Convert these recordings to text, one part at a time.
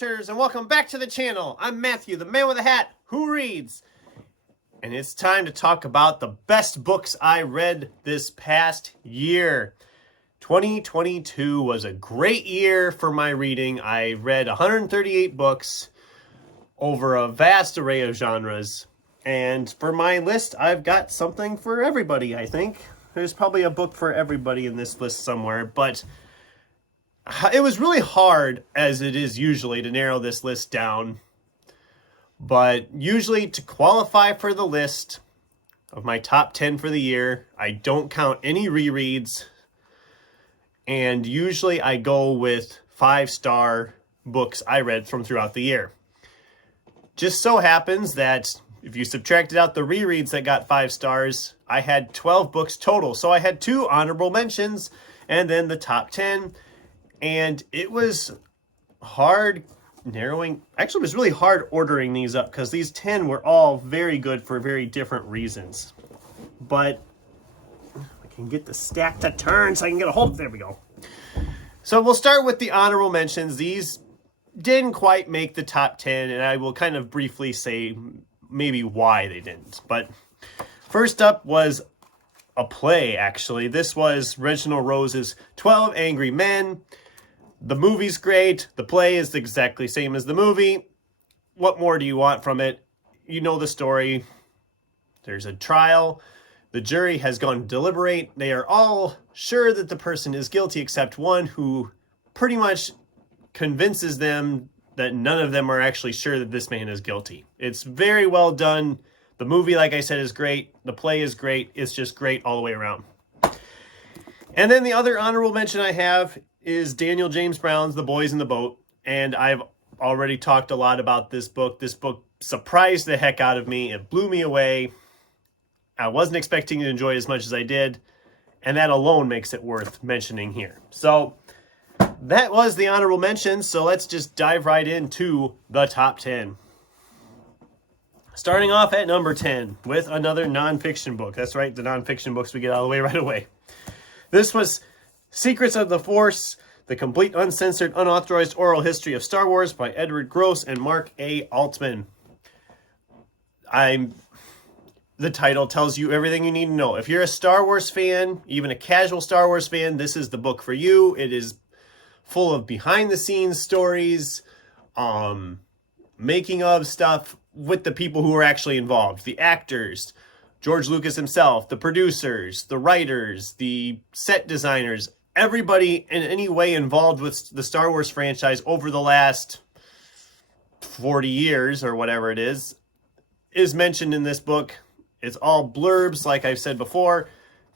Turters, and welcome back to the channel. I'm Matthew, the man with a hat who reads. And it's time to talk about the best books I read this past year. 2022 was a great year for my reading. I read 138 books over a vast array of genres. And for my list, I've got something for everybody, I think. There's probably a book for everybody in this list somewhere, but it was really hard, as it is usually, to narrow this list down. But usually to qualify for the list of my top 10 for the year, I don't count any rereads. And usually I go with 5-star books I read from throughout the year. Just so happens that if you subtracted out the rereads that got 5 stars, I had 12 books total. So I had 2 honorable mentions and then the top 10. And it was hard narrowing. Actually, it was really hard ordering these up because these 10 were all very good for very different reasons. But I can get the stack to turn so I can get a hold of it. There we go. So we'll start with the honorable mentions. These didn't quite make the top 10, and I will kind of briefly say maybe why they didn't. But first up was a play, actually. This was Reginald Rose's 12 Angry Men. The movie's great. The play is exactly the same as the movie. What more do you want from it? You know the story. There's a trial. The jury has gone to deliberate. They are all sure that the person is guilty except one who pretty much convinces them that none of them are actually sure that this man is guilty. It's very well done. The movie, like I said, is great. The play is great. It's just great all the way around. And then the other honorable mention I have is Daniel James Brown's The Boys in the Boat. And I've already talked a lot about this book. This book surprised the heck out of me. It blew me away. I wasn't expecting to enjoy it as much as I did. And that alone makes it worth mentioning here. So that was the honorable mention. So let's just dive right into the top 10. Starting off at number 10 with another nonfiction book. That's right, the nonfiction books we get out of the way right away. This was Secrets of the Force, the complete uncensored, unauthorized oral history of Star Wars by Edward Gross and Mark A. Altman. The title tells you everything you need to know. If you're a Star Wars fan, even a casual Star Wars fan, this is the book for you. It is full of behind-the-scenes stories, making of stuff with the people who are actually involved. The actors, George Lucas himself, the producers, the writers, the set designers, everybody in any way involved with the Star Wars franchise over the last 40 years or whatever it is mentioned in this book. It's all blurbs, like I've said before.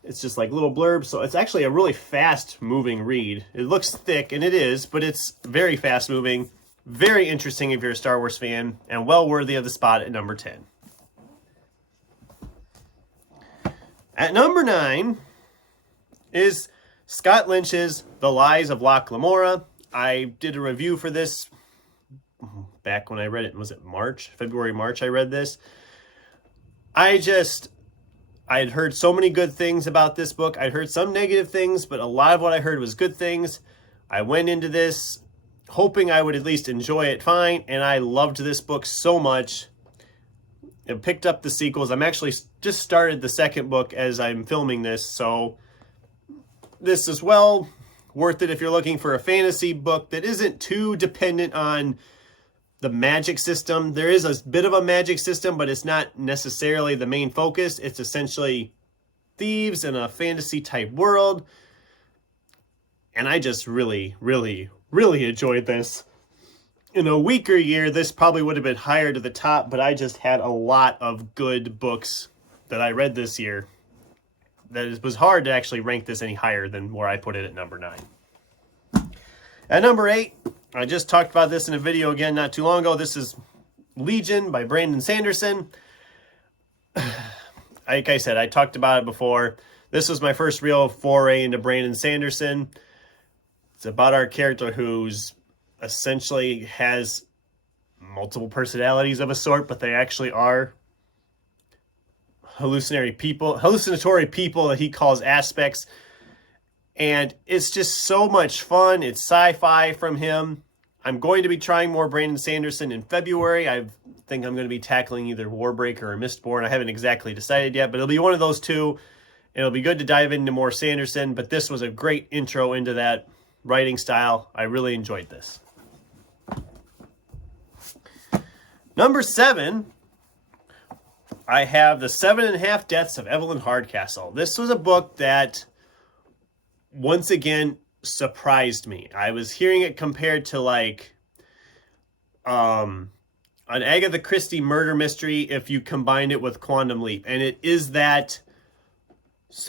It's just like little blurbs, so it's actually a really fast-moving read. It looks thick, and it is, but it's very fast-moving, very interesting if you're a Star Wars fan, and well worthy of the spot at number 10. At number 9 is Scott Lynch's The Lies of Locke Lamora. I did a review for this back when I read it. Was it March? February, March I read this. I had heard so many good things about this book. I'd heard some negative things, but a lot of what I heard was good things. I went into this hoping I would at least enjoy it fine, and I loved this book so much. I picked up the sequels. I'm actually just started the second book as I'm filming this, so this is well worth it if you're looking for a fantasy book that isn't too dependent on the magic system. There is a bit of a magic system, but it's not necessarily the main focus. It's essentially thieves in a fantasy type world. And I just really, really, really enjoyed this. In a weaker year, this probably would have been higher to the top, but I just had a lot of good books that I read this year that it was hard to actually rank this any higher than where I put it at number 9. At number 8, I just talked about this in a video again not too long ago. This is Legion by Brandon Sanderson. Like I said, I talked about it before. This was my first real foray into Brandon Sanderson. It's about our character who's essentially has multiple personalities of a sort, but they actually are hallucinatory people that he calls aspects. And it's just so much fun. It's sci-fi from him. I'm going to be trying more Brandon Sanderson in February. I think I'm going to be tackling either Warbreaker or Mistborn. I haven't exactly decided yet, but it'll be one of those two. It'll be good to dive into more Sanderson, but this was a great intro into that writing style. I really enjoyed this. Number 7, I have The 7.5 Deaths of Evelyn Hardcastle. This was a book that, once again, surprised me. I was hearing it compared to like an Agatha Christie murder mystery if you combined it with Quantum Leap. And it is that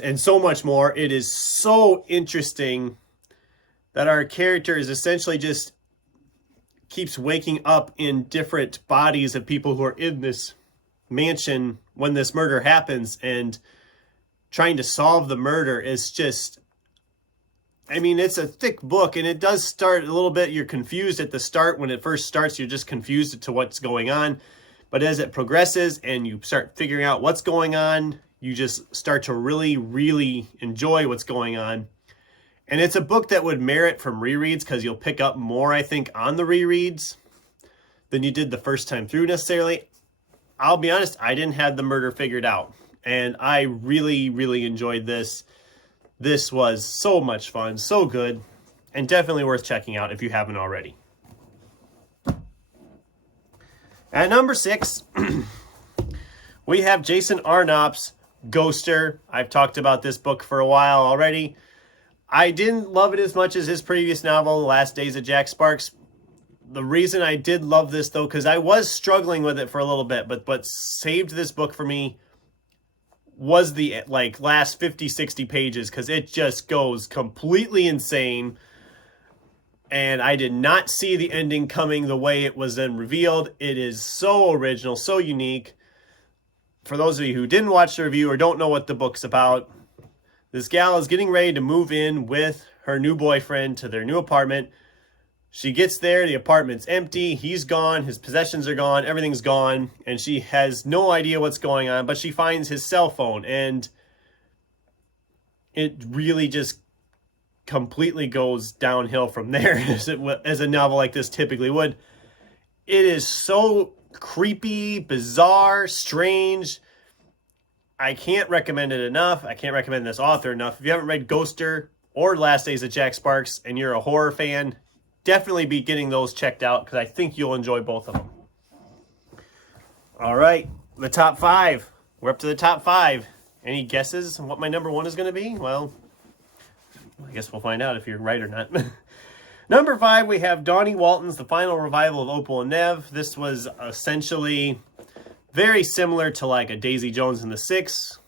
and so much more. It is so interesting that our character is essentially just keeps waking up in different bodies of people who are in this mansion when this murder happens, and trying to solve the murder is just, I mean, it's a thick book, and it does start a little bit, you're confused at the start. When it first starts, you're just confused to what's going on. But as it progresses and you start figuring out what's going on, you just start to really, really enjoy what's going on. And it's a book that would merit from rereads because you'll pick up more, I think, on the rereads than you did the first time through necessarily. I'll be honest, I didn't have the murder figured out. And I really, really enjoyed this. This was so much fun, so good, and definitely worth checking out if you haven't already. At number 6, we have Jason Arnopp's Ghoster. I've talked about this book for a while already. I didn't love it as much as his previous novel, The Last Days of Jack Sparks. The reason I did love this, though, because I was struggling with it for a little bit, but what saved this book for me was the last 50, 60 pages, because it just goes completely insane. And I did not see the ending coming the way it was then revealed. It is so original, so unique. For those of you who didn't watch the review or don't know what the book's about, this gal is getting ready to move in with her new boyfriend to their new apartment. She gets there, the apartment's empty, he's gone, his possessions are gone, everything's gone, and she has no idea what's going on, but she finds his cell phone, and it really just completely goes downhill from there, as a novel like this typically would. It is so creepy, bizarre, strange. I can't recommend it enough. I can't recommend this author enough. If you haven't read Ghoster or Last Days of Jack Sparks and you're a horror fan, definitely be getting those checked out because I think you'll enjoy both of them. All right, the top 5. We're up to the top 5. Any guesses on what my number 1 is going to be? Well, I guess we'll find out if you're right or not. Number 5, we have Dawnie Walton's The Final Revival of Opal and Nev. This was essentially very similar to like a Daisy Jones and the Six,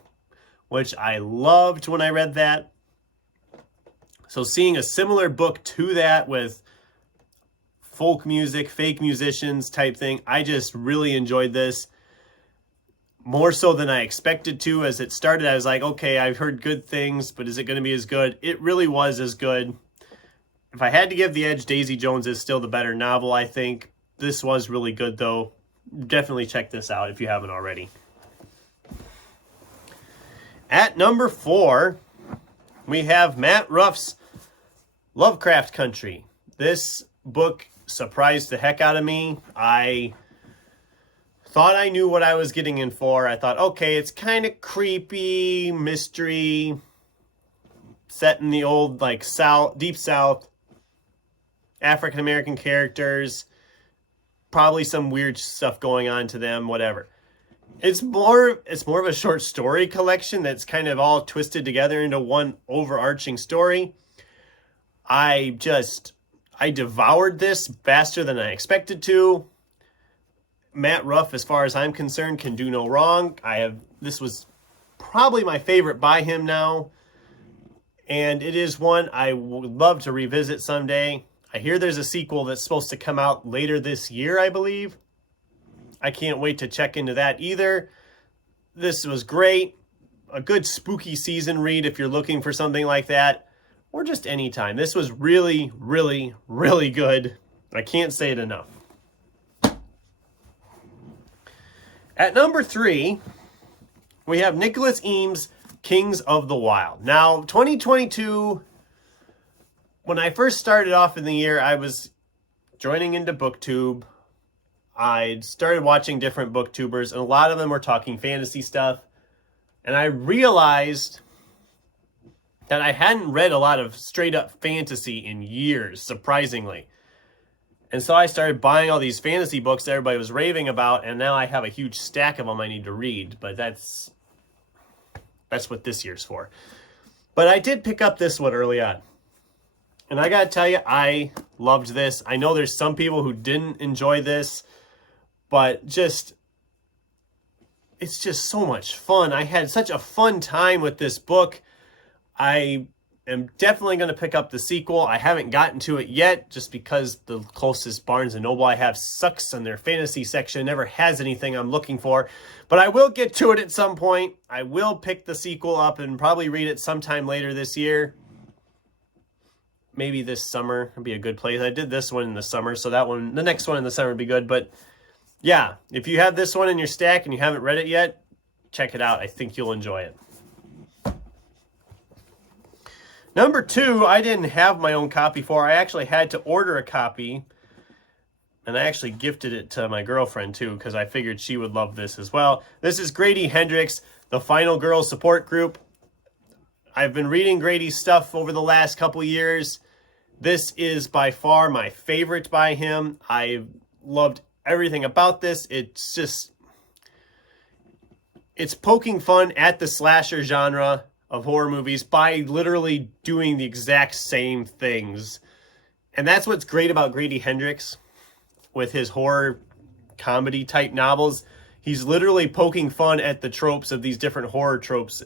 which I loved when I read that. So seeing a similar book to that with folk music, fake musicians type thing, I just really enjoyed this. More so than I expected to. As it started, I was like, okay, I've heard good things, but is it going to be as good? It really was as good. If I had to give the edge, Daisy Jones is still the better novel, I think. This was really good, though. Definitely check this out if you haven't already. At number 4, we have Matt Ruff's Lovecraft Country. This book surprised the heck out of me. I thought I knew what I was getting in for. I thought, okay, it's kind of creepy, mystery, set in the old, like, deep South, African-American characters, probably some weird stuff going on to them, whatever. It's more of a short story collection that's kind of all twisted together into one overarching story. I devoured this faster than I expected to. Matt Ruff, as far as I'm concerned, can do no wrong. This was probably my favorite by him now. And it is one I would love to revisit someday. I hear there's a sequel that's supposed to come out later this year, I believe. I can't wait to check into that either. This was great. A good spooky season read if you're looking for something like that. Or just any time. This was really, really, really good. I can't say it enough. At number 3, we have Nicholas Eames' Kings of the Wild. Now, 2022, when I first started off in the year, I was joining into BookTube, I started watching different booktubers, and a lot of them were talking fantasy stuff. And I realized that I hadn't read a lot of straight up fantasy in years, surprisingly. And so I started buying all these fantasy books that everybody was raving about, and now I have a huge stack of them I need to read, but that's what this year's for. But I did pick up this one early on. And I gotta tell you, I loved this. I know there's some people who didn't enjoy this, but it's just so much fun. I had such a fun time with this book. I am definitely going to pick up the sequel. I haven't gotten to it yet just because the closest Barnes & Noble I have sucks, and their fantasy section never has anything I'm looking for. But I will get to it at some point. I will pick the sequel up and probably read it sometime later this year. Maybe this summer would be a good place. I did this one in the summer, so the next one in the summer would be good. But yeah, if you have this one in your stack and you haven't read it yet, check it out. I think you'll enjoy it. Number 2, I didn't have my own copy for. I actually had to order a copy, and I actually gifted it to my girlfriend too because I figured she would love this as well. This is Grady Hendrix, The Final Girl Support Group. I've been reading Grady's stuff over the last couple years. This is by far my favorite by him. I loved everything about this. It's poking fun at the slasher genre of horror movies by literally doing the exact same things. And that's what's great about Grady Hendrix with his horror comedy type novels. He's literally poking fun at the tropes of these different horror tropes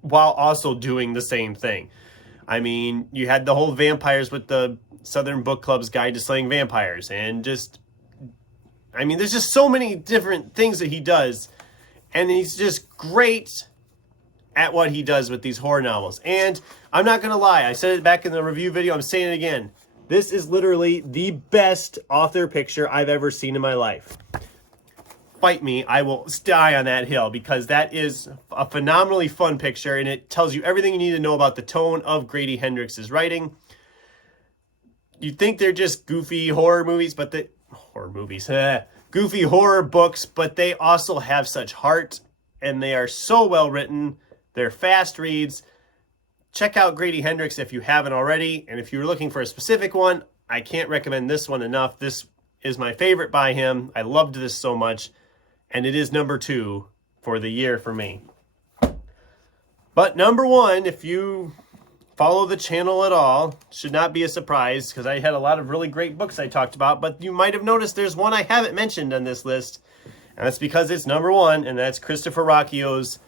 while also doing the same thing. I mean, you had the whole vampires with the Southern Book Club's Guide to Slaying Vampires, and there's just so many different things that he does, and he's just great at what he does with these horror novels. And I'm not gonna lie, I said it back in the review video, I'm saying it again. This is literally the best author picture I've ever seen in my life. Fight me, I will die on that hill, because that is a phenomenally fun picture, and it tells you everything you need to know about the tone of Grady Hendrix's writing. You'd think they're just goofy horror movies, goofy horror books, but they also have such heart, and they are so well written. They're fast reads. Check out Grady Hendrix if you haven't already, and if you're looking for a specific one, I can't recommend this one enough. This is my favorite by him. I loved this so much, and it is number 2 for the year for me. But number 1, if you follow the channel at all, should not be a surprise because I had a lot of really great books I talked about, but you might have noticed there's one I haven't mentioned on this list, and that's because it's number 1, and that's Christopher Ruocchio's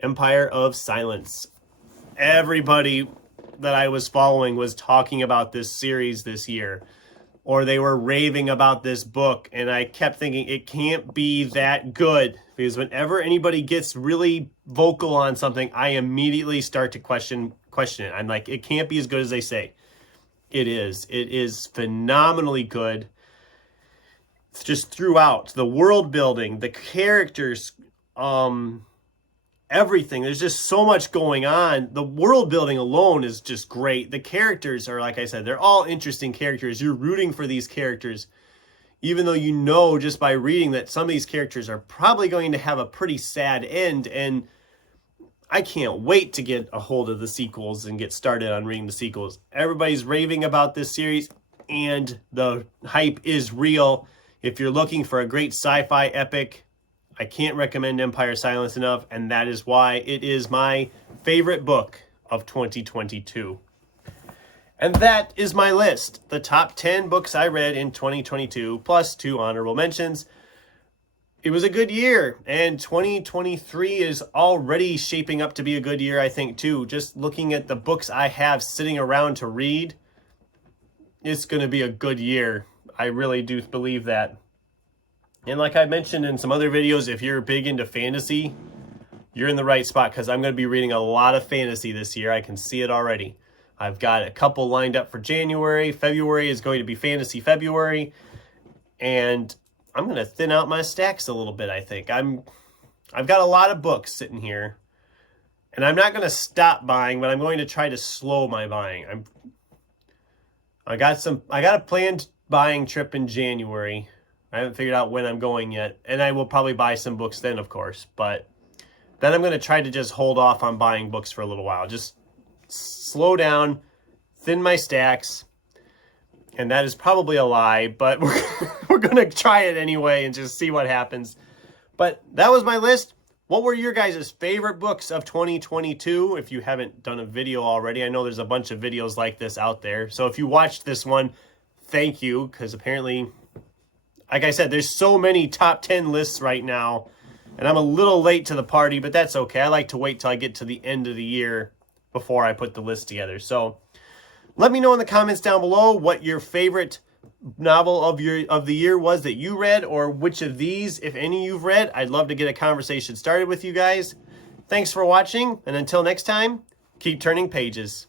Empire of Silence. Everybody that I was following was talking about this series this year, or they were raving about this book, and I kept thinking it can't be that good, because whenever anybody gets really vocal on something, I immediately start to question it. I'm like, it can't be as good as they say. It is phenomenally good. It's just throughout the world building, the characters, everything. There's just so much going on. The world building alone is just great. The characters are, like I said, they're all interesting characters. You're rooting for these characters, even though you know just by reading that some of these characters are probably going to have a pretty sad end. And I can't wait to get a hold of the sequels and get started on reading the sequels. Everybody's raving about this series, and the hype is real. If you're looking for a great sci-fi epic, I can't recommend Empire of Silence enough, and that is why it is my favorite book of 2022. And that is my list. The top 10 books I read in 2022, plus 2 honorable mentions. It was a good year, and 2023 is already shaping up to be a good year, I think, too. Just looking at the books I have sitting around to read, it's going to be a good year. I really do believe that. And like I mentioned in some other videos, if you're big into fantasy, you're in the right spot, because I'm going to be reading a lot of fantasy this year. I can see it already. I've got a couple lined up for January. February is going to be Fantasy February. And I'm going to thin out my stacks a little bit, I think. I've got a lot of books sitting here. And I'm not going to stop buying, but I'm going to try to slow my buying. I got a planned buying trip in January. I haven't figured out when I'm going yet. And I will probably buy some books then, of course. But then I'm going to try to just hold off on buying books for a little while. Just slow down, thin my stacks. And that is probably a lie, but we're going to try it anyway and just see what happens. But that was my list. What were your guys' favorite books of 2022? If you haven't done a video already, I know there's a bunch of videos like this out there. So if you watched this one, thank you, because apparently, like I said, there's so many top 10 lists right now, and I'm a little late to the party, but that's okay. I like to wait till I get to the end of the year before I put the list together. So let me know in the comments down below what your favorite novel of the year was that you read, or which of these, if any, you've read. I'd love to get a conversation started with you guys. Thanks for watching, and until next time, keep turning pages.